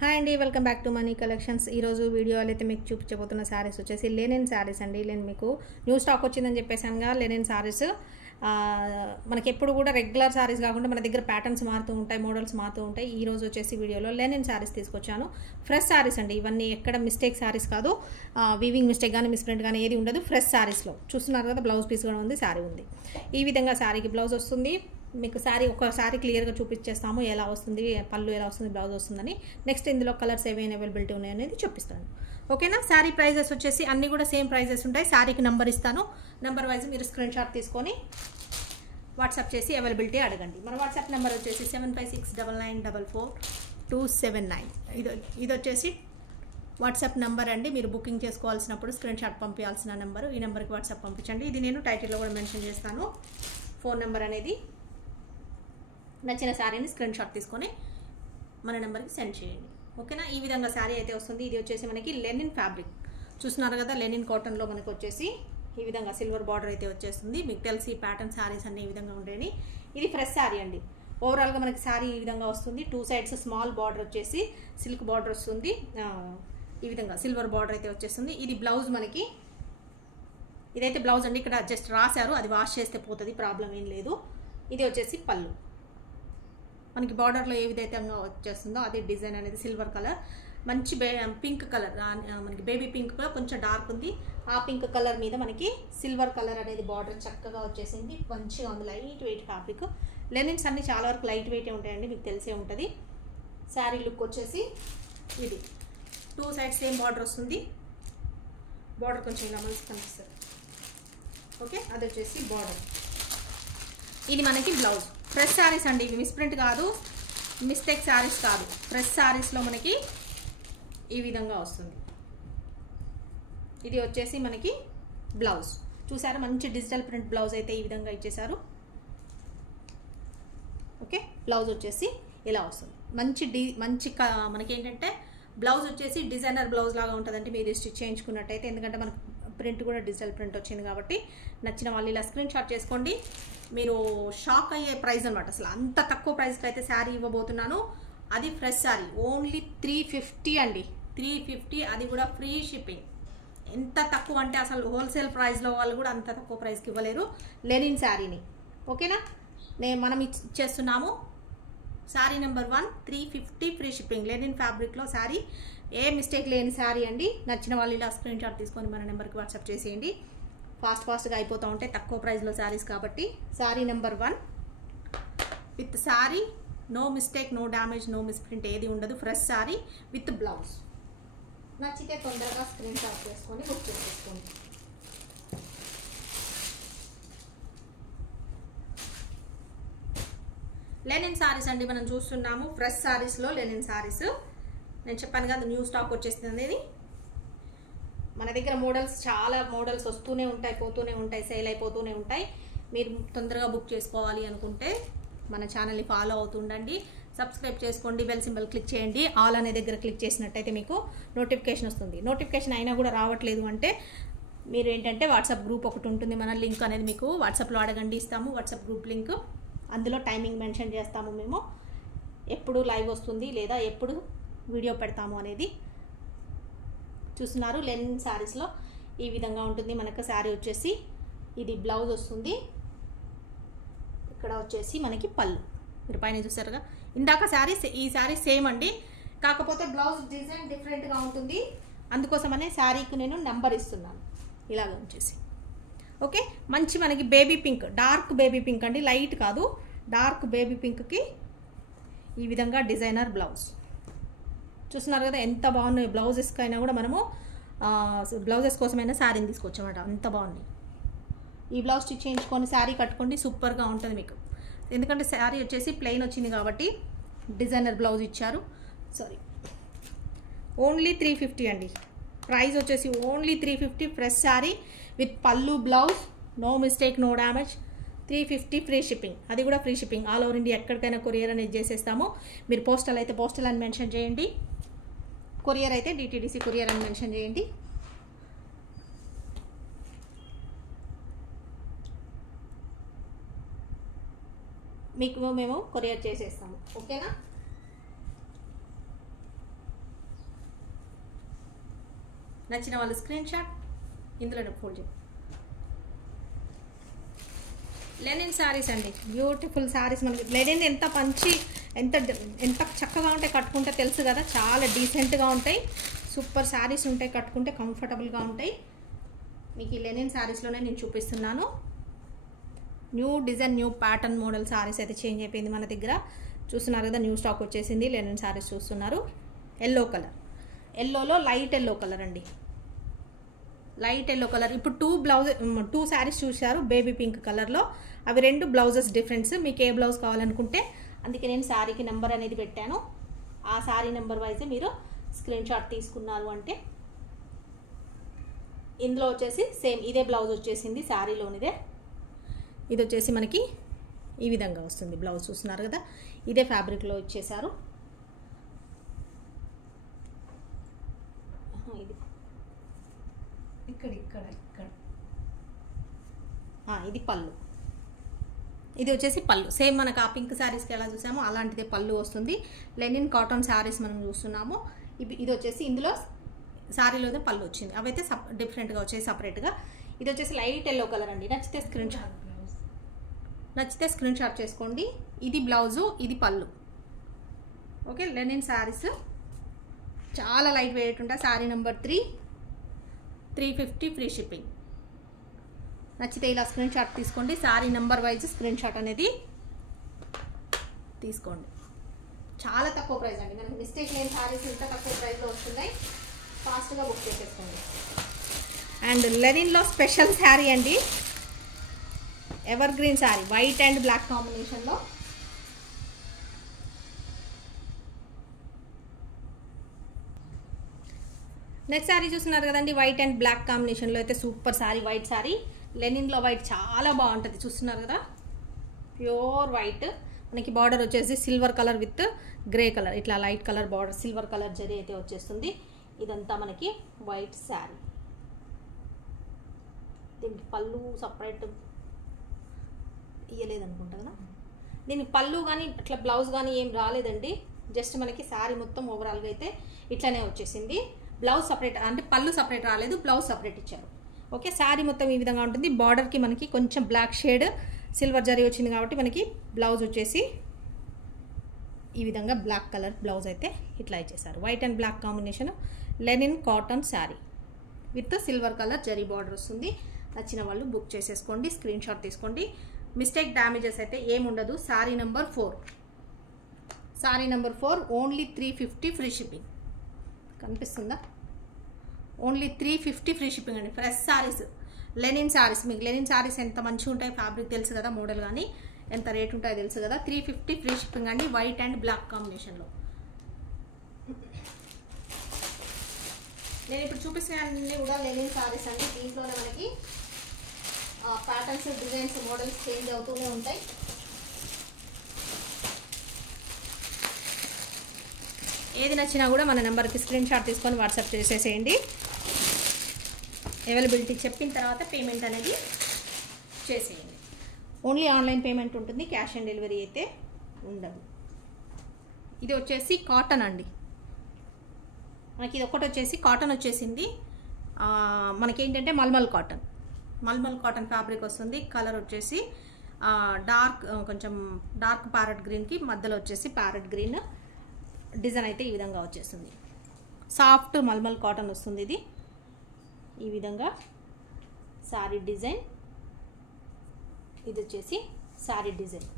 Hi అండి, welcome back to money collections. ఈరోజు వీడియోలో అయితే మీకు చూపించబోతున్న శారీస్ వచ్చేసి లెనిన్ శారీస్ అండి. నేను మీకు న్యూ స్టాక్ వచ్చిందని చెప్పేసానుగా. లెనిన్ శారీస్ మనకి ఎప్పుడు కూడా రెగ్యులర్ శారీస్ కాకుండా మన దగ్గర ప్యాటర్న్స్ మారుతూ ఉంటాయి, మోడల్స్ మారుతూ ఉంటాయి. ఈ రోజు వచ్చేసి వీడియోలో లెనిన్ శారీస్ తీసుకొచ్చాను. ఫ్రెష్ శారీస్ అండి ఇవన్నీ, ఎక్కడ మిస్టేక్ శారీస్ కాదు, వీవింగ్ మిస్టేక్ కానీ మిస్ప్రింట్ కానీ ఏది ఉండదు. ఫ్రెష్ శారీస్లో చూస్తున్నారు కదా, బ్లౌజ్ పీస్ కూడా ఉంది, శారీ ఉంది. ఈ విధంగా శారీకి బ్లౌజ్ వస్తుంది. మీకు శారీ ఒకసారి క్లియర్గా చూపించేస్తాము, ఎలా వస్తుంది, పళ్ళు ఎలా వస్తుంది, బ్లౌజ్ వస్తుందని. నెక్స్ట్ ఇందులో కలర్స్ ఏవైనా అవైలబిలిటీ ఉన్నాయనేది చూపిస్తాను. ఓకేనా. శారీ ప్రైజెస్ వచ్చేసి అన్నీ కూడా సేమ్ ప్రైజెస్ ఉంటాయి. శారీకి నెంబర్ ఇస్తాను, నెంబర్ వైజ్ మీరు స్క్రీన్ షాట్ తీసుకొని వాట్సాప్ చేసి అవైలబిలిటీ అడగండి. మన వాట్సాప్ నెంబర్ వచ్చేసి 7569944279. ఇది వచ్చేసి వాట్సాప్ నెంబర్ అండి. మీరు బుకింగ్ చేసుకోవాల్సినప్పుడు స్క్రీన్ షాట్ పంపించాల్సిన నెంబరు, ఈ నెంబర్కి వాట్సాప్ పంపించండి. ఇది నేను టైటిల్లో కూడా మెన్షన్ చేస్తాను, ఫోన్ నెంబర్ అనేది. నచ్చిన శారీని స్క్రీన్ షాట్ తీసుకొని మన నెంబర్కి సెండ్ చేయండి. ఓకేనా. ఈ విధంగా శారీ అయితే వస్తుంది. ఇది వచ్చేసి మనకి లెనిన్ ఫ్యాబ్రిక్ చూస్తున్నారు కదా, లెనిన్ కాటన్లో మనకు వచ్చేసి ఈ విధంగా సిల్వర్ బార్డర్ అయితే వచ్చేస్తుంది. మీకు తెలిసి ప్యాటర్న్ శారీస్ అన్ని ఈ విధంగా ఉండేవి. ఇది ఫ్రెష్ శారీ అండి. ఓవరాల్గా మనకి శారీ ఈ విధంగా వస్తుంది. 2 సైడ్స్ స్మాల్ బార్డర్ వచ్చేసి సిల్క్ బార్డర్ వస్తుంది. ఈ విధంగా సిల్వర్ బార్డర్ అయితే వచ్చేస్తుంది. ఇది బ్లౌజ్ మనకి, ఇదైతే బ్లౌజ్ అండి. ఇక్కడ జస్ట్ రాశారు, అది వాష్ చేస్తే పోతుంది, ప్రాబ్లం ఏం లేదు. ఇది వచ్చేసి పళ్ళు. మనకి బార్డర్లో ఏ విధంగా వచ్చేస్తుందో అదే డిజైన్ అనేది సిల్వర్ కలర్, మంచి పింక్ కలర్, మనకి బేబీ పింక్ కూడా కొంచెం డార్క్ ఉంది. ఆ పింక్ కలర్ మీద మనకి సిల్వర్ కలర్ అనేది బార్డర్ చక్కగా వచ్చేసింది. మంచిగా ఉంది, లైట్ వెయిట్ ఫ్యాబ్రిక్. లెనిన్స్ అన్ని చాలా వరకు లైట్ వెయిటే ఉంటాయండి, మీకు తెలిసే ఉంటుంది. శారీ లుక్ వచ్చేసి ఇది 2 సైడ్స్ సేమ్ బార్డర్ వస్తుంది. బార్డర్ కొంచెం ఇలా మంచి కనిపిస్తుంది. ఓకే, అది వచ్చేసి బార్డర్. ఇది మనకి బ్లౌజ్. ఫ్రెష్ శారీస్ అండి ఇవి, మిస్ప్రింట్ కాదు, మిస్టేక్ శారీస్ కాదు. ఫ్రెష్ శారీస్లో మనకి ఈ విధంగా వస్తుంది. ఇది వచ్చేసి మనకి బ్లౌజ్. చూసారు, మంచి డిజిటల్ ప్రింట్ బ్లౌజ్ అయితే ఈ విధంగా ఇచ్చేసారు. ఓకే, బ్లౌజ్ వచ్చేసి ఇలా వస్తుంది. మంచి మనకి ఏంటంటే బ్లౌజ్ వచ్చేసి డిజైనర్ బ్లౌజ్ లాగా ఉంటుందంటే మీరు స్టిచ్ చేయించుకున్నట్టయితే, ఎందుకంటే మనకు ప్రింట్ కూడా డిజిటల్ ప్రింట్ వచ్చింది కాబట్టి. నచ్చిన వాళ్ళు ఇలా స్క్రీన్ షాట్ చేసుకోండి. మీరు షాక్ అయ్యే ప్రైస్ అనమాట, అసలు అంత తక్కువ ప్రైస్కి అయితే శారీ ఇవ్వబోతున్నాను. అది ఫ్రెష్ శారీ, ఓన్లీ 350 అండి, 350. అది కూడా ఫ్రీ షిప్పింగ్. ఎంత తక్కువ అంటే అసలు హోల్సేల్ ప్రైస్లో వాళ్ళు కూడా అంత తక్కువ ప్రైస్కి ఇవ్వలేరు లెనిన్ శారీని. ఓకేనా. మనం ఇచ్చేస్తున్నాము sari number 1 350 free shipping. Linen ఫ్యాబ్రిక్లో శారీ, ఏ మిస్టేక్ లేని శారీ అండి. నచ్చిన వాళ్ళు ఇలా స్క్రీన్ షాట్ తీసుకొని మన నెంబర్కి వాట్సాప్ చేసేయండి. ఫాస్ట్గా అయిపోతూ ఉంటాయి, తక్కువ ప్రైస్లో శారీస్ కాబట్టి. Sari number 1 with sari, no mistake, no damage, no misprint ఏది ఉండదు. Fresh sari with blouse. నచ్చితే తొందరగా స్క్రీన్ షాట్ చేసుకొని బుక్ చేసేసుకోండి. లెనిన్ శారీస్ అండి మనం చూస్తున్నాము. ఫ్రెష్ శారీస్లో లెనిన్ శారీస్. నేను చెప్పాను కదా, న్యూ స్టాక్ వచ్చేస్తుంది అనేది. మన దగ్గర మోడల్స్, చాలా మోడల్స్ వస్తూనే ఉంటాయి, పోతూనే ఉంటాయి, సేల్ అయిపోతూనే ఉంటాయి. మీరు తొందరగా బుక్ చేసుకోవాలి అనుకుంటే మన ఛానల్ని ఫాలో అవుతుండండి, సబ్స్క్రైబ్ చేసుకోండి, బెల్ సింబల్ క్లిక్ చేయండి. ఆల్ అనే దగ్గర క్లిక్ చేసినట్టయితే మీకు నోటిఫికేషన్ వస్తుంది. నోటిఫికేషన్ అయినా కూడా రావట్లేదు అంటే మీరు ఏంటంటే వాట్సాప్ గ్రూప్ ఒకటి ఉంటుంది, మన లింక్ అనేది మీకు వాట్సాప్లో అడగండి, ఇస్తాము. వాట్సాప్ గ్రూప్ లింక్, అందులో టైమింగ్ మెన్షన్ చేస్తాము మేము, ఎప్పుడు లైవ్ వస్తుంది లేదా ఎప్పుడు వీడియో పెడతాము అనేది. చూస్తున్నారు, లెనిన్ శారీస్లో ఈ విధంగా ఉంటుంది. మనకు శారీ వచ్చేసి ఇది బ్లౌజ్ వస్తుంది. ఇక్కడ వచ్చేసి మనకి పళ్ళు, మీరు పైన చూసారుగా. ఇందాక శారీ, ఈ శారీ సేమ్ అండి, కాకపోతే బ్లౌజ్ డిజైన్ డిఫరెంట్గా ఉంటుంది. అందుకోసమనే శారీకి నేను నెంబర్ ఇస్తున్నాను ఇలాగ వచ్చేసి. ఓకే, మంచి మనకి baby pink, dark baby pink అండి, లైట్ కాదు, డార్క్ బేబీ పింక్కి ఈ విధంగా డిజైనర్ బ్లౌజ్. చూస్తున్నారు కదా ఎంత బాగున్నాయి. బ్లౌజెస్కి అయినా కూడా మనము బ్లౌజెస్ కోసమైనా శారీని తీసుకొచ్చామట, అంత బాగుంది. ఈ బ్లౌజ్ స్టిచ్ చేయించుకొని శారీ కట్టుకోండి, సూపర్గా ఉంటుంది మీకు. ఎందుకంటే శారీ వచ్చేసి ప్లెయిన్ వచ్చింది కాబట్టి డిజైనర్ బ్లౌజ్ ఇచ్చారు. సారీ, ఓన్లీ 350 అండి. ప్రైస్ వచ్చేసి ఓన్లీ 350. ఫ్రెష్ శారీ విత్ పళ్ళు, blouse, no mistake, no damage. 350 free shipping. అది కూడా free shipping. All over India ఎక్కడికైనా కొరియర్ అనేది చేసేస్తాము. మీరు పోస్టల్ అయితే పోస్టల్ అని మెన్షన్ చేయండి, కొరియర్ అయితే DTDC కొరియర్ అని మెన్షన్ చేయండి. మీకు మేము కొరియర్ చేసేస్తాము. ఓకేనా. నచ్చిన వాళ్ళు స్క్రీన్ షాట్ ఇందులో ఫోల్డ్ చేయండి. లెనిన్ శారీస్ అండి, బ్యూటిఫుల్ శారీస్. మనకి లెనిన్ ఎంత మంచి ఎంత చక్కగా ఉంటాయి కట్టుకుంటే తెలుసు కదా, చాలా డీసెంట్గా ఉంటాయి. సూపర్ శారీస్ ఉంటాయి, కట్టుకుంటే కంఫర్టబుల్గా ఉంటాయి. మీకు ఈ లెనిన్ శారీస్లోనే నేను చూపిస్తున్నాను. New design, new pattern model saris అయితే చేంజ్ అయిపోయింది మన దగ్గర. చూస్తున్నారు కదా, న్యూ స్టాక్ వచ్చేసింది. లెనిన్ శారీస్ చూస్తున్నారు. ఎల్లో కలర్, ఎల్లోలో లైట్ ఎల్లో కలర్ అండి, లైట్ ఎల్లో కలర్. ఇప్పుడు టూ శారీస్ చూశారు బేబీ పింక్ కలర్లో. అవి 2 బ్లౌజెస్ డిఫరెన్స్. మీకు ఏ బ్లౌజ్ కావాలనుకుంటే అందుకే నేను శారీకి నెంబర్ అనేది పెట్టాను. ఆ శారీ నెంబర్ వైజే మీరు స్క్రీన్ షాట్ తీసుకున్నారు అంటే ఇందులో వచ్చేసి సేమ్ ఇదే బ్లౌజ్ వచ్చేసింది శారీలోనిదే. ఇది వచ్చేసి మనకి ఈ విధంగా వస్తుంది బ్లౌజ్. చూస్తున్నారు కదా, ఇదే ఫ్యాబ్రిక్లో ఇచ్చేసారు. ఇది ఇది పళ్ళు. ఇది వచ్చేసి పళ్ళు. సేమ్ మనకు ఆ పింక్ శారీస్కి ఎలా చూసామో అలాంటిదే పళ్ళు వస్తుంది. లెనిన్ కాటన్ శారీస్ మనం చూస్తున్నాము. ఇది వచ్చేసి ఇందులో శారీలోనే పళ్ళు వచ్చింది. అవైతే డిఫరెంట్గా వచ్చాయి సపరేట్గా. ఇది వచ్చేసి లైట్ ఎల్లో కలర్ అండి. నచ్చితే స్క్రీన్ షాట్ చేసుకోండి. ఇది బ్లౌజు, ఇది పళ్ళు. ఓకే, లెనిన్ శారీస్ చాలా లైట్ వెయిట్ ఉంటాయి. Sari number 350 free shipping. నచ్చితే ఇలా స్క్రీన్ షాట్ తీసుకోండి. Sari number wise screen shot అనేది తీసుకోండి. చాలా తక్కువ ప్రైస్ అండి, మనకి మిస్టేక్ లేని శారీస్ ఇంత తక్కువ ప్రైస్లో వస్తున్నాయి. ఫాస్ట్గా బుక్ చేసేసుకోండి. అండ్ లెనిన్లో స్పెషల్ శారీ అండి, evergreen sari, white and black కాంబినేషన్లో. నెక్స్ట్ శారీ చూస్తున్నారు కదండి, వైట్ అండ్ బ్లాక్ కాంబినేషన్లో అయితే సూపర్ శారీ. వైట్ శారీ, లెనిన్లో వైట్ చాలా బాగుంటుంది. చూస్తున్నారు కదా, ప్యూర్ వైట్. మనకి బార్డర్ వచ్చేసి silver colour with grey colour, ఇట్లా light colour border, silver colour జరీ అయితే వచ్చేస్తుంది. ఇదంతా మనకి వైట్ శారీ. దీనికి పళ్ళు సపరేట్ ఇయ్యలేదనుకుంటా కదా, దీనికి పళ్ళు కానీ అట్లా బ్లౌజ్ కానీ ఏం రాలేదండి. జస్ట్ మనకి శారీ మొత్తం ఓవరాల్గా అయితే ఇట్లానే వచ్చేసింది. బ్లౌజ్ సపరేట్ అంటే పళ్ళు సపరేట్ రాలేదు, బ్లౌజ్ సపరేట్ ఇచ్చారు. ఓకే, శారీ మొత్తం ఈ విధంగా ఉంటుంది. బార్డర్కి మనకి కొంచెం బ్లాక్ షేడ్ సిల్వర్ జరీ వచ్చింది కాబట్టి మనకి బ్లౌజ్ వచ్చేసి ఈ విధంగా బ్లాక్ కలర్ బ్లౌజ్ అయితే ఇట్లా ఇచ్చేసారు. White and black combination linen cotton sari with silver colour zari border వస్తుంది. నచ్చిన వాళ్ళు బుక్ చేసేసుకోండి, స్క్రీన్ షాట్ తీసుకోండి. మిస్టేక్ డ్యామేజెస్ అయితే ఏముండదు. Sari number 4 only 350 free shipping. కనిపిస్తుందా? ఓన్లీ 350 ఫ్రీ షిప్పింగ్ అండి. Fresh saris, linen saris. మీకు లెనిన్ శారీస్ ఎంత మంచిగా ఉంటాయి, ఫ్యాబ్రిక్ తెలుసు కదా, మోడల్ కానీ ఎంత రేట్ ఉంటాయో తెలుసు కదా. 350 ఫ్రీ షిప్పింగ్ అండి, వైట్ అండ్ బ్లాక్ కాంబినేషన్లో. నేను ఇప్పుడు చూపిస్తున్న అన్ని కూడా లెనిన్ శారీస్ అండి. దీంట్లోనే మనకి ప్యాటర్న్స్, డిజైన్స్, మోడల్స్ చేంజ్ అవుతూనే ఉంటాయి. ఏది నచ్చినా కూడా మన నెంబర్కి స్క్రీన్ షాట్ తీసుకొని వాట్సాప్ చేసేసేయండి. అవైలబిలిటీ చెప్పిన తర్వాత పేమెంట్ అనేది చేసేయండి. ఓన్లీ ఆన్లైన్ పేమెంట్ ఉంటుంది, క్యాష్ ఆన్ డెలివరీ అయితే ఉండదు. ఇది వచ్చేసి కాటన్ అండి. మనకి ఇది ఒకటి వచ్చేసి కాటన్ వచ్చేసింది. మనకేంటంటే మల్మల్ కాటన్ ఫ్యాబ్రిక్ వస్తుంది. కలర్ వచ్చేసి కొంచెం డార్క్ ప్యారెట్ గ్రీన్కి మధ్యలో వచ్చేసి ప్యారెట్ గ్రీన్ డిజైన్ అయితే ఈ విధంగా వచ్చేస్తుంది. సాఫ్ట్ మల్మల్ కాటన్ వస్తుంది. ఇది ఈ విధంగా శారీ డిజైన్. ఇది వచ్చేసి శారీ డిజైన్.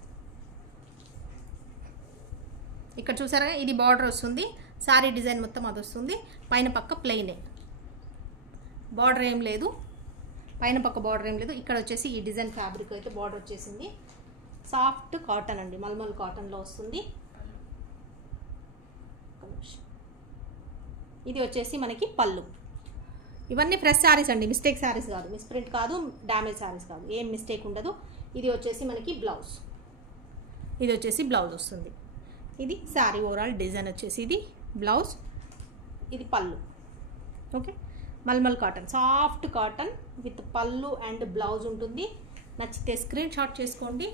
ఇక్కడ చూసారా, ఇది బార్డర్ వస్తుంది. శారీ డిజైన్ మొత్తం అది వస్తుంది. పైన పక్క ప్లెయినే, బార్డర్ ఏం లేదు. పైన పక్క బార్డర్ ఏం లేదు. ఇక్కడ వచ్చేసి ఈ డిజైన్ ఫ్యాబ్రిక్ అయితే బార్డర్ వచ్చేసింది. సాఫ్ట్ కాటన్ అండి, మల్మల్ కాటన్లో వస్తుంది. ఇది వచ్చేసి మనకి పళ్ళు. ఇవన్నీ ఫ్రెష్ శారీస్ అండి, మిస్టేక్ శారీస్ కాదు, మిస్ప్రింట్ కాదు, డ్యామేజ్ శారీస్ కాదు, ఏం మిస్టేక్ ఉండదు. ఇది వచ్చేసి మనకి బ్లౌజ్. ఇది వచ్చేసి బ్లౌజ్ వస్తుంది. ఇది శారీ ఓవరాల్ డిజైన్ వచ్చేసి ఇది బ్లౌజ్, ఇది పళ్ళు. Okay, malmal cotton, soft cotton with పళ్ళు అండ్ బ్లౌజ్ ఉంటుంది. నచ్చితే స్క్రీన్ షాట్ చేసుకోండి.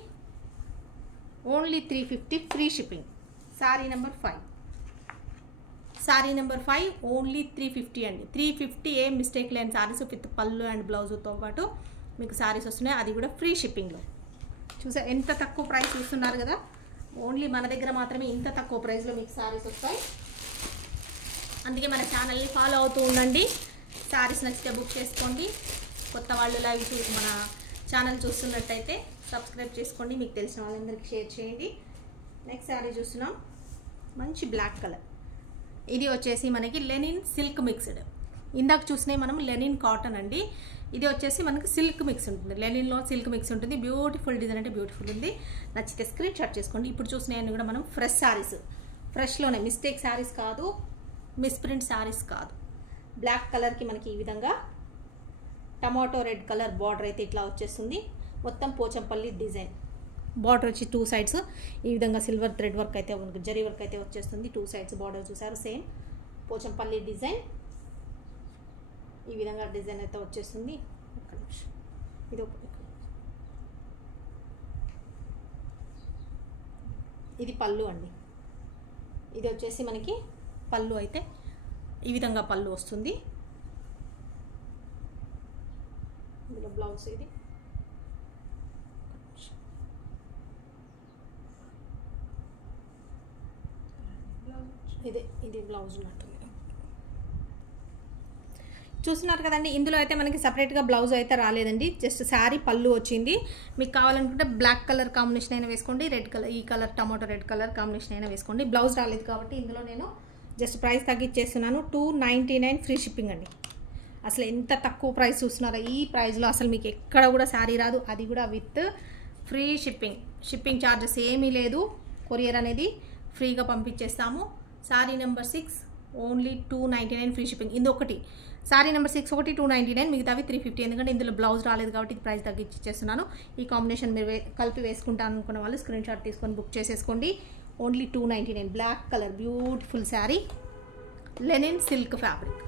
Only 350 free shipping. Sari number 5. Sari number 5 only 350 అండి. 350 ఏ మిస్టేక్ లేని శారీస్ విత్ పళ్ళు అండ్ బ్లౌజ్తో పాటు మీకు శారీస్ వస్తున్నాయి, అది కూడా ఫ్రీ షిప్పింగ్లో. చూసా ఎంత తక్కువ ప్రైస్ చూస్తున్నారు కదా, ఓన్లీ మన దగ్గర మాత్రమే ఇంత తక్కువ ప్రైస్లో మీకు శారీస్ వస్తాయి. అందుకే మన ఛానల్ని ఫాలో అవుతూ ఉండండి. శారీస్ నచ్చితే బుక్ చేసుకోండి. కొత్త వాళ్ళు లైవ్ మన ఛానల్ చూస్తున్నట్టయితే సబ్స్క్రైబ్ చేసుకోండి, మీకు తెలిసిన వాళ్ళందరికీ షేర్ చేయండి. నెక్స్ట్ శారీ చూస్తున్నాం, మంచి బ్లాక్ కలర్. ఇది వచ్చేసి మనకి లెనిన్ సిల్క్ మిక్స్డ్. ఇందాక చూసినాయి మనం లెనిన్ కాటన్ అండి, ఇది వచ్చేసి మనకి సిల్క్ మిక్స్ ఉంటుంది. లెనిన్లో సిల్క్ మిక్స్ ఉంటుంది. బ్యూటిఫుల్ డిజైన్ అంటే బ్యూటిఫుల్ ఉంది. నచ్చితే స్క్రీన్ షాట్ చేసుకోండి. ఇప్పుడు చూసినాయని కూడా మనం ఫ్రెష్ శారీస్, ఫ్రెష్లోనే, మిస్టేక్ శారీస్ కాదు, మిస్ప్రింట్ శారీస్ కాదు. బ్లాక్ కలర్కి మనకి ఈ విధంగా టమాటో రెడ్ కలర్ బార్డర్ అయితే ఇట్లా వచ్చేస్తుంది. మొత్తం పోచంపల్లి డిజైన్. బార్డర్ వచ్చి 2 సైడ్స్ ఈ విధంగా సిల్వర్ థ్రెడ్ వర్క్ అయితే జరీ వర్క్ అయితే వచ్చేస్తుంది. 2 సైడ్స్ బార్డర్ చూసారు, సేమ్ పోచంపల్లి డిజైన్. ఈ విధంగా డిజైన్ అయితే వచ్చేస్తుంది. ఒక్క నిమిషం, ఇది పళ్ళు అండి. ఇది వచ్చేసి మనకి పళ్ళు అయితే ఈ విధంగా పళ్ళు వస్తుంది. ఇందులో బ్లౌజ్ ఇది బ్లౌజ్ ఉన్నట్టుంది. చూస్తున్నారు కదండి, ఇందులో అయితే మనకి సపరేట్గా బ్లౌజ్ అయితే రాలేదండి, జస్ట్ శారీ పళ్ళు వచ్చింది. మీకు కావాలనుకుంటే బ్లాక్ కలర్ కాంబినేషన్ అయినా వేసుకోండి, రెడ్ కలర్, ఈ colour tomato red colour combination అయినా వేసుకోండి. బ్లౌజ్ రాలేదు కాబట్టి ఇందులో నేను జస్ట్ ప్రైస్ తగ్గించేస్తున్నాను. 299 ఫ్రీ షిప్పింగ్ అండి. అసలు ఎంత తక్కువ ప్రైస్ చూస్తున్నారా, ఈ ప్రైస్లో అసలు మీకు ఎక్కడ కూడా శారీ రాదు, అది కూడా with free shipping. Shipping charges ఏమీ లేదు, కొరియర్ అనేది ఫ్రీగా పంపించేస్తాము. Sari number 6 only 299 free shipping. ఇది ఒకటి శారీ నెంబర్ 6 ఒకటి 299, మిగతావి 350. ఎందుకంటే ఇందులో బ్లౌజ్ రాలేదు కాబట్టి ఇది ప్రైస్ తగ్గించేస్తున్నాను. ఈ కాంబినేషన్ మీరు కలిపి వేసుకుంటాను అనుకున్న వాళ్ళు స్క్రీన్ షాట్ తీసుకొని బుక్ చేసేసుకోండి. Only 299. Black colour beautiful sari, linen silk fabric.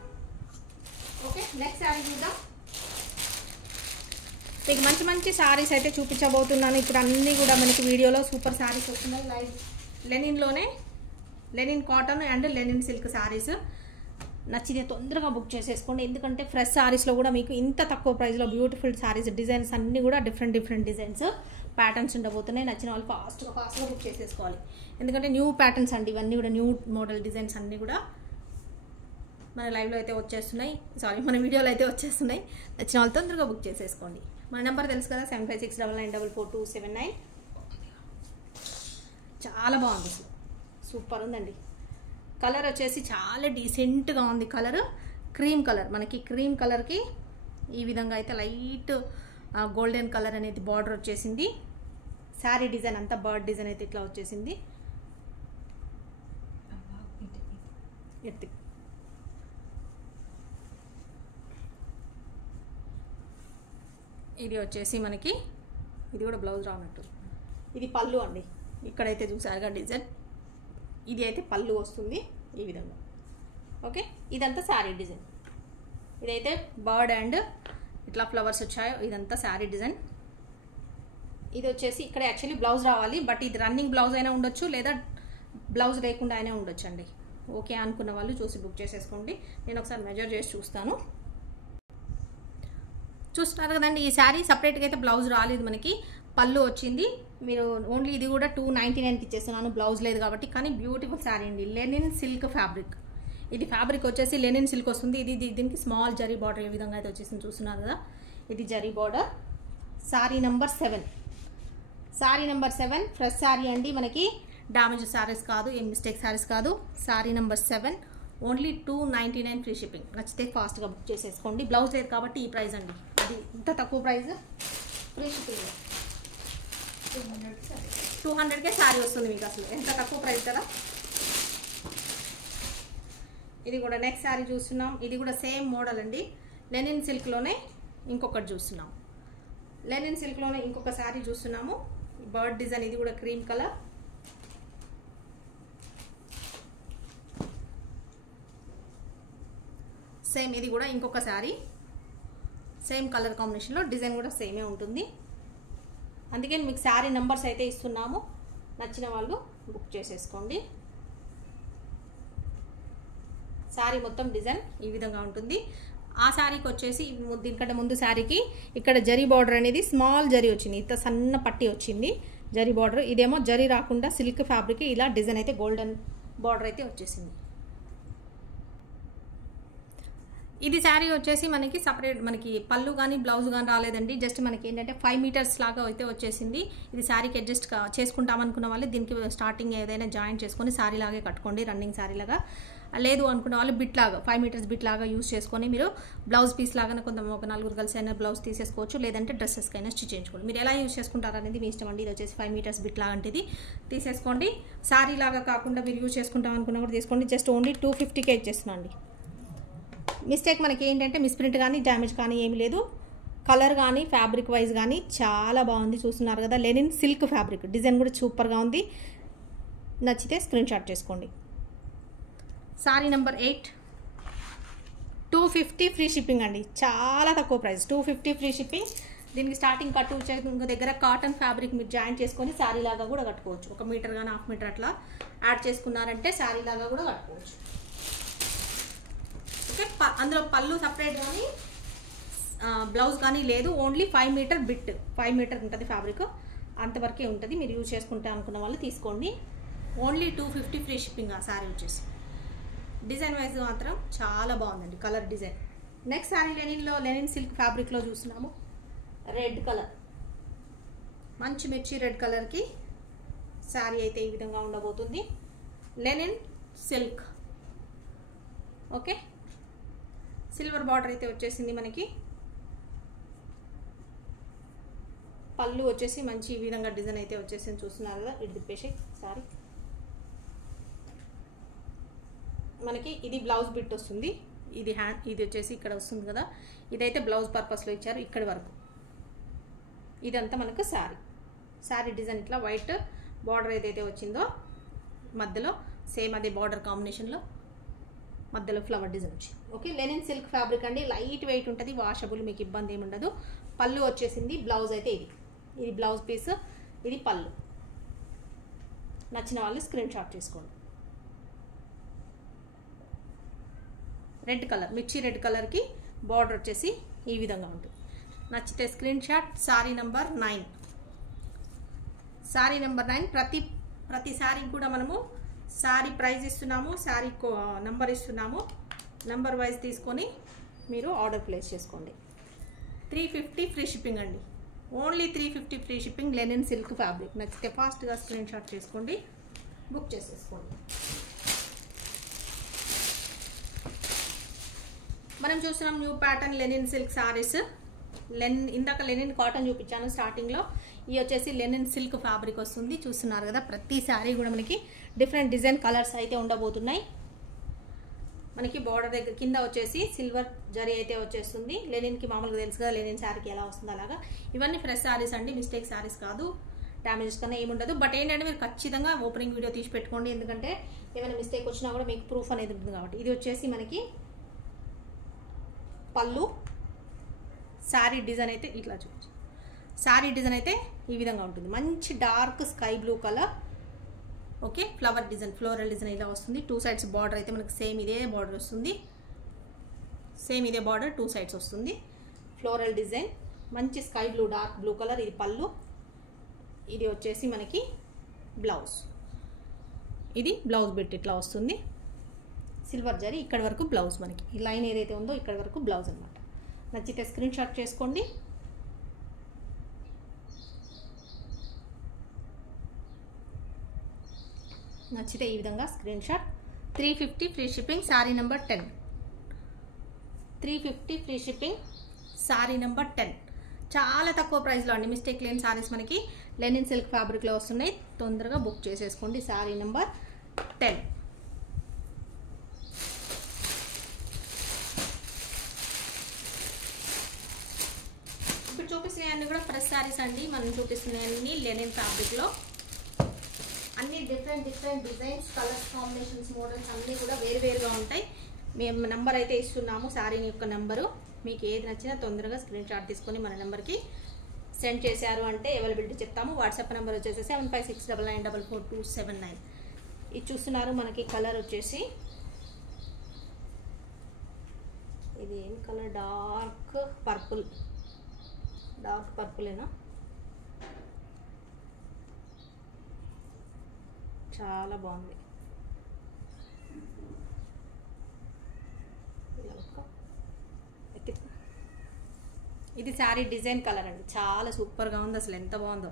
Okay, next sari చూద్దాం. మీకు మంచి మంచి శారీస్ అయితే చూపించబోతున్నాను. ఇప్పుడు అన్నీ కూడా మనకి వీడియోలో సూపర్ శారీస్ వస్తున్నాయి. లైవ్ లెనిన్లోనే, linen cotton and linen silk saris. నచ్చితే తొందరగా బుక్ చేసేసుకోండి, ఎందుకంటే ఫ్రెష్ శారీస్లో కూడా మీకు ఇంత తక్కువ ప్రైస్లో బ్యూటిఫుల్ శారీస్, డిజైన్స్ అన్నీ కూడా డిఫరెంట్ డిజైన్స్, ప్యాటర్న్స్ ఉండబోతున్నాయి. నచ్చిన వాళ్ళు ఫాస్ట్గా బుక్ చేసేసుకోవాలి, ఎందుకంటే న్యూ ప్యాటర్న్స్ అండి ఇవన్నీ కూడా, న్యూ మోడల్ డిజైన్స్ అన్నీ కూడా మన లైవ్లో అయితే వచ్చేస్తున్నాయి, మన వీడియోలో అయితే వచ్చేస్తున్నాయి. నచ్చిన వాళ్ళు తొందరగా బుక్ చేసేసుకోండి. మన నెంబర్ తెలుసు కదా, 7569944279. చాలా బాగుంది, సూపర్ ఉందండి. కలర్ వచ్చేసి చాలా డీసెంట్గా ఉంది. కలర్ క్రీమ్ కలర్, మనకి క్రీమ్ కలర్కి ఈ విధంగా అయితే లైట్ గోల్డెన్ కలర్ అనేది బార్డర్ వచ్చేసింది. శారీ డిజైన్ అంతా బర్డ్ డిజైన్ అయితే ఇట్లా వచ్చేసింది. ఇది వచ్చేసి మనకి, ఇది కూడా బ్లౌజ్ రానట్టు. ఇది పళ్ళు అండి, ఇక్కడైతే చూసారుగా డిజైన్, ఇది అయితే పళ్ళు వస్తుంది ఈ విధంగా. ఓకే, ఇదంతా శారీ డిజైన్. ఇదైతే బర్డ్ అండ్ ఇట్లా ఫ్లవర్స్ వచ్చాయో ఇదంతా శారీ డిజైన్. ఇది వచ్చేసి ఇక్కడ యాక్చువల్లీ బ్లౌజ్ రావాలి, బట్ ఇది రన్నింగ్ బ్లౌజ్ అయినా ఉండొచ్చు, లేదా బ్లౌజ్ లేకుండా అయినా ఉండొచ్చు అండి. ఓకే అనుకున్న వాళ్ళు చూసి బుక్ చేసేసుకోండి. నేను ఒకసారి మెజర్ చేసి చూస్తాను. చూస్తున్నారు కదండి, ఈ శారీ సపరేట్గా అయితే బ్లౌజ్ రాలేదు, మనకి పళ్ళు వచ్చింది. మీరు ఓన్లీ ఇది కూడా 299కి ఇచ్చేస్తున్నాను, బ్లౌజ్ లేదు కాబట్టి. కానీ బ్యూటిఫుల్ శారీ అండి, లెనిన్ సిల్క్ ఫ్యాబ్రిక్. ఇది ఫ్యాబ్రిక్ వచ్చేసి లెనిన్ సిల్క్ వస్తుంది. దీనికి స్మాల్ జరీ బార్డర్ ఈ విధంగా అయితే వచ్చేసింది, చూస్తున్నారు కదా, ఇది zari border. Sari number 7, sari number 7 fresh sari అండి, మనకి డ్యామేజ్ శారీస్ కాదు, ఏం మిస్టేక్ శారీస్ కాదు. Sari number 7 only 299 free shipping. నచ్చితే ఫాస్ట్గా బుక్ చేసేసుకోండి. బ్లౌజ్ లేదు కాబట్టి ఈ ప్రైస్ అండి, అది ఇంత తక్కువ ప్రైస్, ఫ్రీ షిప్పింగ్. 200కే శారీ వస్తుంది మీకు, అసలు ఎంత తక్కువ ప్రైస్ కదా. ఇది కూడా నెక్స్ట్ శారీ చూస్తున్నాం. ఇది కూడా సేమ్ మోడల్ అండి, లెనిన్ సిల్క్లోనే ఇంకొకటి చూస్తున్నాం. లెనిన్ సిల్క్లోనే ఇంకొక శారీ చూస్తున్నాము, బర్డ్ డిజైన్. ఇది కూడా క్రీమ్ కలర్. సేమ్ ఇది కూడా ఇంకొక శారీ, సేమ్ కలర్ కాంబినేషన్లో, డిజైన్ కూడా సేమే ఉంటుంది. అందుకే మీకు శారీ నెంబర్స్ అయితే ఇస్తున్నాము, నచ్చిన వాళ్ళు బుక్ చేసేసుకోండి. శారీ మొత్తం డిజైన్ ఈ విధంగా ఉంటుంది. ఆ శారీకి వచ్చేసి దీనికంటే ముందు శారీకి ఇక్కడ జరీ బార్డర్ అనేది స్మాల్ జరీ వచ్చింది, ఇంత సన్న పట్టి వచ్చింది జరీ బార్డర్. ఇదేమో జరీ రాకుండా సిల్క్ ఫ్యాబ్రిక్ ఇలా డిజైన్ అయితే గోల్డెన్ బార్డర్ అయితే వచ్చేసింది. ఇది శారీ వచ్చేసి మనకి సపరేట్ మనకి పళ్ళు కానీ బ్లౌజ్ కానీ రాలేదండి. జస్ట్ మనకి ఏంటంటే 5 మీటర్స్ లాగా అయితే వచ్చేసింది. ఇది శారీకి అడ్జస్ట్ చేసుకుంటామనుకున్న వాళ్ళు దీనికి స్టార్టింగ్ ఏదైనా జాయిన్ చేసుకొని శారీ లాగే కట్టుకోండి, రన్నింగ్ శారీ లాగా. లేదు అనుకున్న వాళ్ళు బిట్ లాగా 5 మీటర్స్ బిట్ లాగా యూస్ చేసుకొని మీరు బ్లౌజ్ పీస్ లాగానే కొంత ఒక 4 కలిసి అయినా బ్లౌజ్ తీసేసుకోవచ్చు, లేదంటే డ్రెస్సెస్కైనా స్టిచ్ చేయించుకోండి. మీరు ఎలా యూస్ చేసుకుంటారు అనేది మీ ఇష్టం అండి. ఇది వచ్చేసి 5 మీటర్స్ బిట్ లాంటిది తీసేసుకోండి. శారీ లాగా కాకుండా మీరు యూస్ చేసుకుంటాం అనుకున్నా కూడా తీసుకోండి. జస్ట్ ఓన్లీ 250కే ఇచ్చేస్తున్నాను అండి. మిస్టేక్ మనకి ఏంటంటే మిస్ప్రింట్ కానీ డ్యామేజ్ కానీ ఏమి లేదు. కలర్ కానీ ఫ్యాబ్రిక్ వైజ్ కానీ చాలా బాగుంది. చూస్తున్నారు కదా, లెనిన్ సిల్క్ ఫ్యాబ్రిక్ డిజైన్ కూడా సూపర్గా ఉంది. నచ్చితే స్క్రీన్ షాట్ చేసుకోండి. సారీ నెంబర్ 8 250 ఫ్రీ షిప్పింగ్ అండి. చాలా తక్కువ ప్రైస్, 250 ఫ్రీ షిప్పింగ్. దీనికి స్టార్టింగ్ కట్టు దగ్గర కాటన్ ఫ్యాబ్రిక్ మీరు జాయిన్ చేసుకొని శారీ లాగా కూడా కట్టుకోవచ్చు. 1 మీటర్ కానీ 1/2 మీటర్ అట్లా యాడ్ చేసుకున్నారంటే శారీ లాగా కూడా కట్టుకోవచ్చు. ఓకే, అందులో పళ్ళు సపరేట్ కానీ బ్లౌజ్ కానీ లేదు. ఓన్లీ 5 మీటర్ బిట్, 5 మీటర్ ఉంటుంది ఫ్యాబ్రిక్, అంతవరకే ఉంటుంది. మీరు యూజ్ చేసుకుంటే అనుకున్న వాళ్ళు తీసుకోండి. Only 250 free shipping. ఆ శారీ వచ్చేసి డిజైన్ వైజ్ మాత్రం చాలా బాగుందండి, colour design. Next sari linen silk ఫ్యాబ్రిక్లో చూస్తున్నాము. రెడ్ కలర్, మంచి మిర్చి రెడ్ కలర్కి శారీ అయితే ఈ విధంగా ఉండబోతుంది. Lenin silk. Okay, silver border అయితే వచ్చేసింది మనకి. పళ్ళు వచ్చేసి మంచి ఈ విధంగా డిజైన్ అయితే వచ్చేసింది. చూస్తున్నారు కదా, ఇటు తిప్పేసి సారీ. మనకి ఇది బ్లౌజ్ బిట్ వస్తుంది. ఇది హ్యాండ్, ఇది వచ్చేసి ఇక్కడ వస్తుంది కదా, ఇదైతే బ్లౌజ్ పర్పస్లో ఇచ్చారు ఇక్కడి వరకు. ఇదంతా మనకు శారీ డిజైన్ ఇట్లా వైట్ బార్డర్ ఏదైతే వచ్చిందో మధ్యలో సేమ్ అదే బార్డర్ కాంబినేషన్లో మధ్యలో ఫ్లవర్ డిజైన్ వచ్చి. ఓకే, లెనిన్ సిల్క్ ఫ్యాబ్రిక్ అండి, లైట్ వెయిట్ ఉంటుంది, వాషబుల్, మీకు ఇబ్బంది ఏమి ఉండదు. పళ్ళు వచ్చేసింది. బ్లౌజ్ అయితే ఇది బ్లౌజ్ పీస్, ఇది పళ్ళు. నచ్చిన వాళ్ళు స్క్రీన్ షాట్ చేసుకోండి. రెడ్ కలర్, మిర్చి రెడ్ కలర్కి బార్డర్ వచ్చేసి ఈ విధంగా ఉంటుంది. నచ్చితే screen shot. Sorry number 9. Sorry number 9. ప్రతి శారీకి కూడా మనము శారీ ప్రైస్ ఇస్తున్నాము, శారీ నెంబర్ ఇస్తున్నాము. నెంబర్ వైజ్ తీసుకొని మీరు ఆర్డర్ ప్లేస్ చేసుకోండి. 350 ఫ్రీ షిప్పింగ్ అండి. Only 350 free shipping. Lenin silk fabric. నచ్చితే ఫాస్ట్గా స్క్రీన్ షాట్ చేసుకోండి, బుక్ చేసేసుకోండి. మనం చూస్తున్నాం new pattern Lenin silk saris. ఇందాక లెనిన్ కాటన్ చూపించాను స్టార్టింగ్లో. ఇవి వచ్చేసి లెనిన్ సిల్క్ ఫ్యాబ్రిక్ వస్తుంది. చూస్తున్నారు కదా, ప్రతి శారీ కూడా మనకి డిఫరెంట్ డిజైన్ కలర్స్ అయితే ఉండబోతున్నాయి. మనకి బార్డర్ దగ్గర కింద వచ్చేసి సిల్వర్ జరీ అయితే వచ్చేస్తుంది. లెనిన్కి మామూలుగా తెలుసు కదా, లెనిన్ శారీకి ఎలా వస్తుంది అలాగా. ఇవన్నీ ఫ్రెష్ శారీస్ అండి, మిస్టేక్ శారీస్ కాదు, డ్యామేజెస్ కన్నా ఏముండదు. బట్ ఏంటంటే మీరు ఖచ్చితంగా ఓపెనింగ్ వీడియో తీసి పెట్టుకోండి, ఎందుకంటే ఏమైనా మిస్టేక్ వచ్చినా కూడా మీకు ప్రూఫ్ అనేది ఉంటుంది కాబట్టి. ఇది వచ్చేసి మనకి పళ్ళు. శారీ డిజైన్ అయితే ఇట్లా చూపించు. శారీ డిజైన్ అయితే ఈ విధంగా ఉంటుంది. మంచి dark sky blue colour. Okay, flower design, floral design ఇలా వస్తుంది. 2 సైడ్స్ బార్డర్ అయితే మనకి సేమ్ ఇదే బార్డర్ వస్తుంది. సేమ్ ఇదే బార్డర్ 2 సైడ్స్ వస్తుంది. ఫ్లోరల్ డిజైన్, మంచి sky blue dark blue colour. ఇది పళ్ళు. ఇది వచ్చేసి మనకి బ్లౌజ్. ఇది బ్లౌజ్ బిట్ ఇట్లా వస్తుంది. సిల్వర్ జరీ ఇక్కడ వరకు బ్లౌజ్. మనకి ఈ లైన్ ఏదైతే ఉందో ఇక్కడ వరకు బ్లౌజ్ అనమాట. నచ్చితే స్క్రీన్ షాట్ చేసుకోండి. నచ్చితే ఈ విధంగా screen shot. 350 free shipping. Sari number 10. 350 free shipping. Sari number 10. చాలా తక్కువ ప్రైస్లో అండి, మిస్టేక్ లేని శారీస్ మనకి లెనిన్ సిల్క్ ఫ్యాబ్రిక్లో వస్తున్నాయి. తొందరగా బుక్ చేసేసుకోండి. శారీ నెంబర్ 10. ఇప్పుడు చూపిస్తున్నాయన్నీ కూడా ఫ్రెష్ శారీస్ అండి. మనం చూపిస్తున్నాయన్నీ లెనిన్ ఫ్యాబ్రిక్లో. అన్ని different designs, colours, combinations, models అన్నీ కూడా వేరువేరుగా ఉంటాయి. మేము నెంబర్ అయితే ఇస్తున్నాము, శారీ యొక్క నెంబరు. మీకు ఏది నచ్చినా తొందరగా స్క్రీన్ షాట్ తీసుకొని మన నెంబర్కి సెండ్ చేశారు అంటే అవైలబిలిటీ చెప్తాము. వాట్సాప్ నెంబర్ వచ్చేసి 7569944279. ఇది చూస్తున్నారు మనకి కలర్ వచ్చేసి ఇది ఏం కలర్, డార్క్ పర్పుల్, డార్క్ పర్పులేనా, చాలా బాగుంది. ఇది శారీ డిజైన్ కలర్ అండి, చాలా సూపర్గా ఉంది, అసలు ఎంత బాగుందో.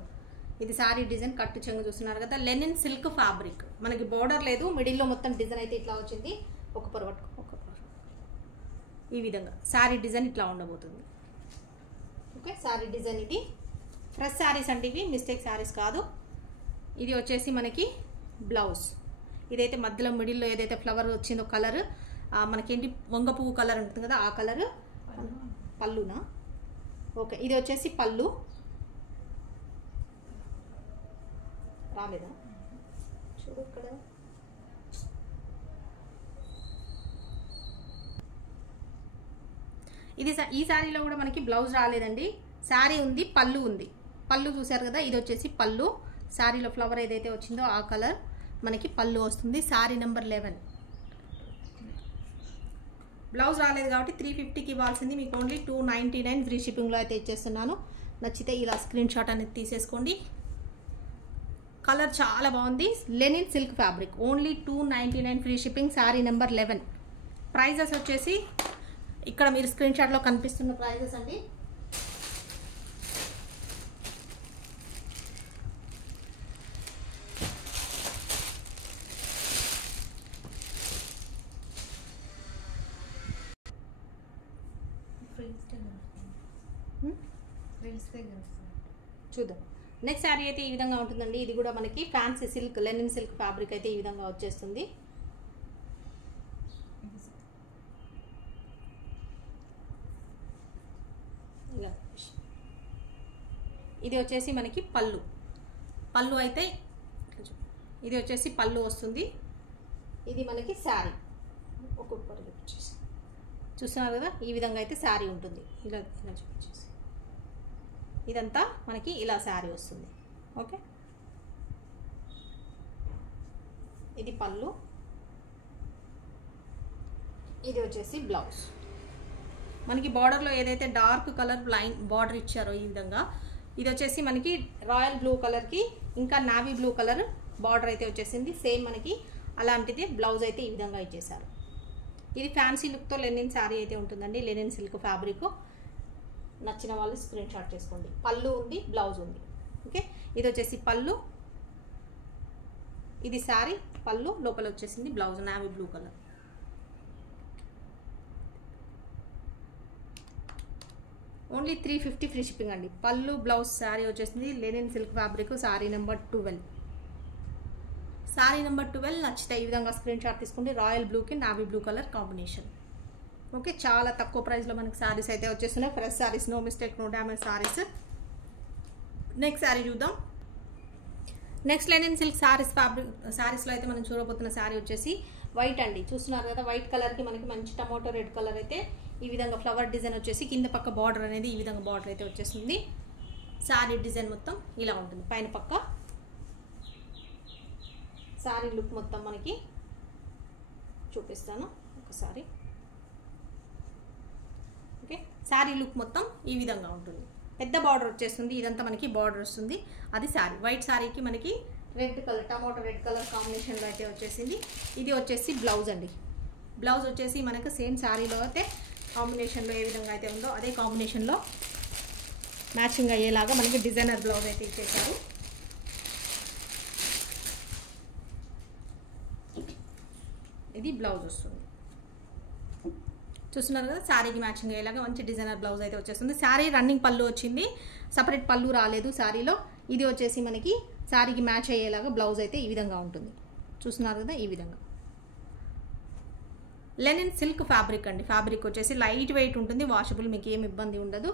ఇది శారీ డిజైన్, కట్టు చెంగు చూస్తున్నారు కదా, లెనిన్ సిల్క్ ఫ్యాబ్రిక్, మనకి బోర్డర్ లేదు, మిడిల్లో మొత్తం డిజైన్ అయితే ఇట్లా వచ్చింది. ఒక ఈ విధంగా శారీ డిజైన్ ఇట్లా ఉండబోతుంది. ఓకే, శారీ డిజైన్ ఇది. ఫ్రెష్ శారీస్ అండి ఇవి, మిస్టేక్ శారీస్ కాదు. ఇది వచ్చేసి మనకి బ్లౌజ్. ఇదైతే మధ్యలో మిడిల్లో ఏదైతే ఫ్లవర్ వచ్చిందో కలర్, మనకేంటి వంగ పువ్వు కలర్ ఉంటుంది కదా, ఆ కలర్ పళ్ళునా. ఓకే, ఇది వచ్చేసి పళ్ళు. రాలేదా చూడు ఇక్కడ. ఇది ఈ శారీలో కూడా మనకి బ్లౌజ్ రాలేదండి, శారీ ఉంది, పళ్ళు ఉంది. పళ్ళు చూసారు కదా, ఇది వచ్చేసి పళ్ళు. శారీలో ఫ్లవర్ ఏదైతే వచ్చిందో ఆ కలర్ మనకి పళ్ళు వస్తుంది. శారీ నెంబర్ 11. బ్లౌజ్ రాలేదు కాబట్టి 350కి ఇవ్వాల్సింది మీకు ఓన్లీ 299 ఫ్రీ షిప్పింగ్లో అయితే ఇచ్చేస్తున్నాను. నచ్చితే ఇలా స్క్రీన్ షాట్ అనేది తీసేసుకోండి. కలర్ చాలా బాగుంది, linen silk fabric, only 299 free shipping. Sari number 11. Prices వచ్చేసి ఇక్కడ మీరు స్క్రీన్ షాట్లో కనిపిస్తున్న ప్రైజెస్ అండి. చూద్దాం. నెక్స్ట్ శారీ అయితే ఈ విధంగా ఉంటుందండి. ఇది కూడా మనకి fancy silk, Lenin silk fabric అయితే ఈ విధంగా వచ్చేస్తుంది. ఇది వచ్చేసి మనకి పళ్ళు. పళ్ళు అయితే ఇది వచ్చేసి పళ్ళు వస్తుంది. ఇది మనకి శారీ ఒక్కొక్కరు వచ్చేసి చూస్తున్నారు కదా, ఈ విధంగా అయితే శారీ ఉంటుంది. ఇలా ఇలా చూపించేసి ఇదంతా మనకి ఇలా శారీ వస్తుంది. ఓకే, ఇది పళ్ళు, ఇది వచ్చేసి బ్లౌజ్. మనకి బార్డర్లో ఏదైతే డార్క్ కలర్ లైన్ బార్డర్ ఇచ్చారో ఈ విధంగా, ఇది వచ్చేసి మనకి రాయల్ బ్లూ కలర్కి ఇంకా నావీ బ్లూ కలర్ బార్డర్ అయితే వచ్చేసింది. సేమ్ మనకి అలాంటిది బ్లౌజ్ అయితే ఈ విధంగా ఇచ్చేసారు. ఇది ఫ్యాన్సీ లుక్తో లెనిన్ శారీ అయితే ఉంటుందండి, లెనిన్ సిల్క్ ఫ్యాబ్రిక్. నచ్చిన వాళ్ళు స్క్రీన్ షాట్ చేసుకోండి. పళ్ళు ఉంది, బ్లౌజ్ ఉంది. ఓకే, ఇది వచ్చేసి పళ్ళు, ఇది శారీ పళ్ళు, లోపల వచ్చేసింది blouse navy blue colour. Only 350 free shipping అండి. పళ్ళు బ్లౌజ్ శారీ వచ్చేసింది linen silk fabric. Sari number 12. Sari number 12 నచ్చితే ఈ విధంగా స్క్రీన్ షాట్ తీసుకోండి. రాయల్ బ్లూకి navy blue colour combination. Okay, చాలా తక్కువ ప్రైస్లో మనకి శారీస్ అయితే వచ్చేస్తున్నాయి. Fresh saris, no mistake, no damage saris. Next sari చూద్దాం. Next linen silk saris fabric శారీస్లో అయితే మనం చూడబోతున్న శారీ వచ్చేసి వైట్ అండి. చూస్తున్నారు కదా, వైట్ కలర్కి మనకి మంచి టమాటో రెడ్ కలర్ అయితే ఈ విధంగా ఫ్లవర్ డిజైన్ వచ్చేసి కింద పక్క బార్డర్ అనేది ఈ విధంగా బార్డర్ అయితే వచ్చేస్తుంది. శారీ డిజైన్ మొత్తం ఇలా ఉంటుంది. పైన పక్క శారీ లుక్ మొత్తం మనకి చూపిస్తాను ఒకసారి. ఓకే, శారీ లుక్ మొత్తం ఈ విధంగా ఉంటుంది. పెద్ద బార్డర్ వచ్చేస్తుంది, ఇదంతా మనకి బార్డర్ వస్తుంది. అది శారీ. వైట్ శారీకి మనకి red colour, tomato red colour కాంబినేషన్లో అయితే వచ్చేసింది. ఇది వచ్చేసి బ్లౌజ్ అండి. బ్లౌజ్ వచ్చేసి మనకు సేమ్ శారీలో అయితే కాంబినేషన్లో ఏ విధంగా అయితే ఉందో అదే కాంబినేషన్లో మ్యాచింగ్ అయ్యేలాగా మనకి డిజైనర్ బ్లౌజ్ అయితే ఇచ్చేసారు. ఇది బ్లౌజ్ వస్తుంది. చూస్తున్నారు కదా, శారీకి మ్యాచింగ్ అయ్యేలాగా మంచి డిజైనర్ బ్లౌజ్ అయితే వచ్చేస్తుంది. శారీ రన్నింగ్ పళ్ళు వచ్చింది, సపరేట్ పళ్ళు రాలేదు శారీలో. ఇది వచ్చేసి మనకి శారీకి మ్యాచ్ అయ్యేలాగా బ్లౌజ్ అయితే ఈ విధంగా ఉంటుంది. చూస్తున్నారు కదా, ఈ విధంగా లెనిన్ సిల్క్ ఫ్యాబ్రిక్ అండి. ఫ్యాబ్రిక్ వచ్చేసి లైట్ వెయిట్ ఉంటుంది, వాషబుల్, మీకు ఏమి ఇబ్బంది ఉండదు.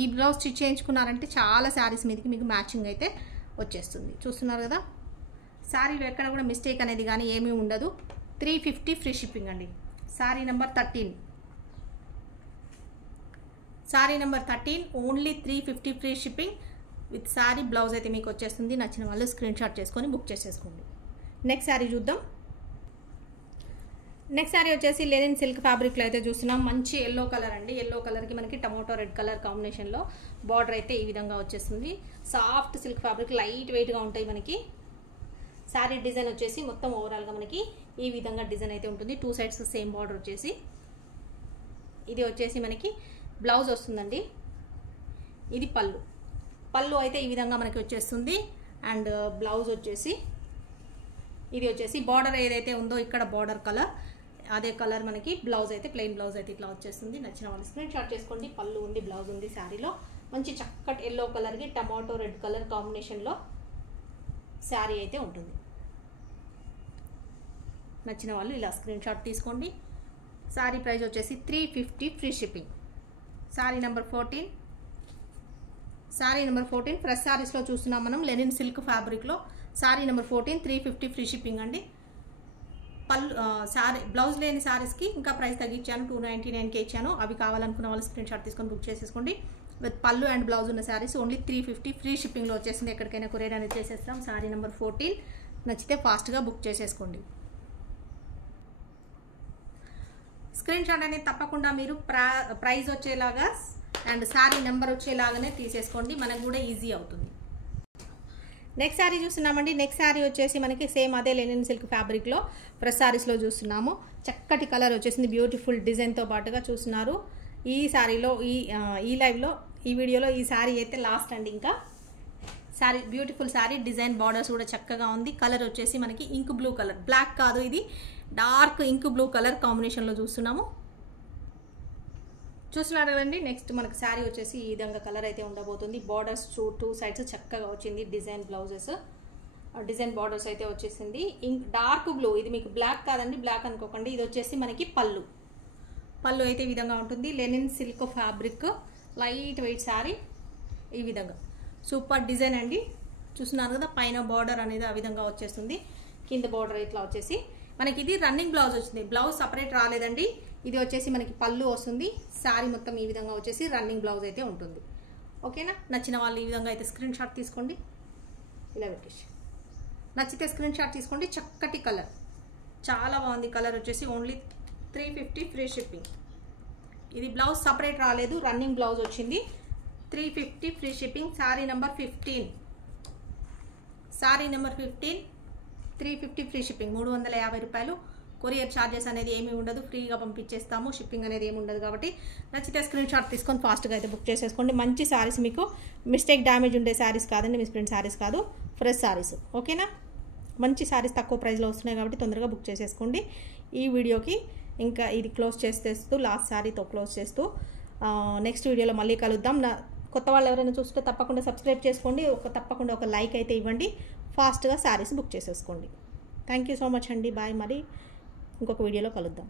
ఈ బ్లౌజ్ స్టిచ్ చేయించుకున్నారంటే చాలా శారీస్ మీదకి మీకు మ్యాచింగ్ అయితే వచ్చేస్తుంది. చూస్తున్నారు కదా, శారీలో ఎక్కడ కూడా మిస్టేక్ అనేది కానీ ఏమీ ఉండదు. 350 ఫ్రీ షిప్పింగ్ అండి. Sari number 13. Sari number 13 only 350 free shipping with sari blouse అయితే మీకు వచ్చేస్తుంది. నచ్చిన వాళ్ళు స్క్రీన్ షాట్ చేసుకొని బుక్ చేసేసుకోండి. నెక్స్ట్ శారీ చూద్దాం. నెక్స్ట్ సారీ వచ్చేసి లెనిన్ సిల్క్ ఫ్యాబ్రిక్లో అయితే చూస్తున్నాం. మంచి ఎల్లో కలర్ అండి. ఎల్లో కలర్కి మనకి టమోటో రెడ్ కలర్ కాంబినేషన్లో బార్డర్ అయితే ఈ విధంగా వచ్చేస్తుంది. సాఫ్ట్ సిల్క్ ఫ్యాబ్రిక్, లైట్ వెయిట్గా ఉంటాయి మనకి. శారీ డిజైన్ వచ్చేసి మొత్తం ఓవరాల్గా మనకి ఈ విధంగా డిజైన్ అయితే ఉంటుంది. 2 సైడ్స్ సేమ్ బార్డర్ వచ్చేసి. ఇది వచ్చేసి మనకి బ్లౌజ్ వస్తుందండి. ఇది పళ్ళు. పళ్ళు అయితే ఈ విధంగా మనకి వచ్చేస్తుంది. అండ్ బ్లౌజ్ వచ్చేసి ఇది వచ్చేసి బార్డర్ ఏదైతే ఉందో ఇక్కడ బార్డర్ కలర్ అదే కలర్ మనకి బ్లౌజ్ అయితే ప్లెయిన్ బ్లౌజ్ అయితే ఇట్లా వచ్చేస్తుంది. నచ్చిన వాళ్ళు స్క్రీన్ షాట్ చేసుకోండి. పళ్ళు ఉంది, బ్లౌజ్ ఉంది. శారీలో మంచి చక్కటి ఎల్లో కలర్కి టమాటో రెడ్ కలర్ కాంబినేషన్లో శారీ అయితే ఉంటుంది. నచ్చిన వాళ్ళు ఇలా స్క్రీన్ షాట్ తీసుకోండి. శారీ ప్రైస్ వచ్చేసి 350 free shipping. Sari number 14. Sari number 14 fresh శారీస్లో చూస్తున్నాం మనం. లెనిన్ సిల్క్ ఫ్యాబ్రిక్లో శారీ నెంబర్ 14 350 ఫ్రీ షిప్పింగ్ అండి. పళ్ళు శారీ బ్లౌజ్ లేని శారీస్కి ఇంకా ప్రైస్ తగ్గించాను. 299కే ఇచ్చాను. అవి కావాలనుకున్న వాళ్ళు స్క్రీన్ షాట్ తీసుకొని బుక్ చేసేసుకోండి. విత్ పళ్ళు అండ్ బ్లౌజ్ ఉన్న శారీస్ ఓన్లీ 350 ఫ్రీ షిప్పింగ్లో వచ్చేసింది. ఎక్కడికైనా కొరియర్ అనేది చేసేస్తాం. శారీ నెంబర్ 14 నచ్చితే ఫాస్ట్గా బుక్ చేసేసుకోండి. స్క్రీన్ షాట్ అనేది తప్పకుండా మీరు ప్రైస్ వచ్చేలాగా అండ్ శారీ నెంబర్ వచ్చేలాగానే తీసేసుకోండి. మనకు కూడా ఈజీ అవుతుంది. నెక్స్ట్ శారీ చూస్తున్నామండి. నెక్స్ట్ శారీ వచ్చేసి మనకి సేమ్ అదే లెనిన్ సిల్క్ ఫ్యాబ్రిక్లో ఫ్రెష్ శారీస్లో చూస్తున్నాము. చక్కటి కలర్ వచ్చేసింది. బ్యూటిఫుల్ డిజైన్తో పాటుగా చూస్తున్నారు. ఈ శారీలో ఈ లైవ్లో ఈ వీడియోలో ఈ శారీ అయితే లాస్ట్ అండి. ఇంకా sari beautiful sari, design borders కూడా చక్కగా ఉంది. కలర్ వచ్చేసి మనకి ఇంక్ బ్లూ కలర్, బ్లాక్ కాదు ఇది డార్క్ ఇంక్ బ్లూ కలర్ కాంబినేషన్లో చూస్తున్నాము. చూస్తున్నారు కదండి. నెక్స్ట్ మనకి శారీ వచ్చేసి ఈ విధంగా కలర్ అయితే ఉండబోతుంది. బార్డర్స్ 2 సైడ్స్ చక్కగా వచ్చింది. డిజైన్ బ్లౌజెస్, డిజైన్ బార్డర్స్ అయితే వచ్చేసింది. డార్క్ బ్లూ, ఇది మీకు బ్లాక్ కాదండి, బ్లాక్ అనుకోకండి. ఇది వచ్చేసి మనకి పళ్ళు. పళ్ళు అయితే ఈ విధంగా ఉంటుంది. Lenin silk fabric, light weight sari. ఈ విధంగా సూపర్ డిజైన్ అండి. చూస్తున్నారు కదా, పైన బార్డర్ అనేది ఆ విధంగా వచ్చేస్తుంది. కింద బార్డర్ ఇట్లా వచ్చేసి మనకి ఇది రన్నింగ్ బ్లౌజ్ వచ్చింది. బ్లౌజ్ సపరేట్ రాలేదండి. ఇది వచ్చేసి మనకి పళ్ళు వస్తుంది. శారీ మొత్తం ఈ విధంగా వచ్చేసి రన్నింగ్ బ్లౌజ్ అయితే ఉంటుంది. ఓకేనా? నచ్చిన వాళ్ళు ఈ విధంగా అయితే స్క్రీన్ షాట్ తీసుకోండి. ఇలా పెట్టేసి నచ్చితే స్క్రీన్ షాట్ తీసుకోండి. చక్కటి కలర్, చాలా బాగుంది. కలర్ వచ్చేసి ఓన్లీ 350 ఫ్రీ షిప్పింగ్. ఇది బ్లౌజ్ సపరేట్ రాలేదు, రన్నింగ్ బ్లౌజ్ వచ్చింది. 350 free shipping. Sari number 15. Sari number 15 350 free shipping. 350 రూపాయలు. కొరియర్ ఛార్జెస్ అనేది ఏమీ ఉండదు, ఫ్రీగా పంపించేస్తాము. షిప్పింగ్ అనేది ఏమి ఉండదు కాబట్టి నచ్చితే స్క్రీన్ షాట్ తీసుకొని ఫాస్ట్గా అయితే బుక్ చేసేసుకోండి. మంచి శారీస్, మీకు మిస్టేక్ డ్యామేజ్ ఉండే శారీస్ కాదండి, మిస్ప్రింట్ శారీస్ కాదు, ఫ్రెష్ శారీస్. ఓకేనా? మంచి శారీస్ తక్కువ ప్రైస్లో వస్తున్నాయి కాబట్టి తొందరగా బుక్ చేసేసుకోండి. ఈ వీడియోకి ఇంకా ఇది క్లోజ్ చేసేస్తూ లాస్ట్ శారీతో క్లోజ్ చేస్తూ నెక్స్ట్ వీడియోలో మళ్ళీ కలుద్దాం. కొత్త వాళ్ళు ఎవరైనా చూస్తే తప్పకుండా సబ్స్క్రైబ్ చేసుకోండి. తప్పకుండా ఒక లైక్ అయితే ఇవ్వండి. ఫాస్ట్గా శారీస్ బుక్ చేసేసుకోండి. థ్యాంక్ యూ సో మచ్ అండి. బాయ్. మరి ఇంకొక వీడియోలో కలుద్దాం.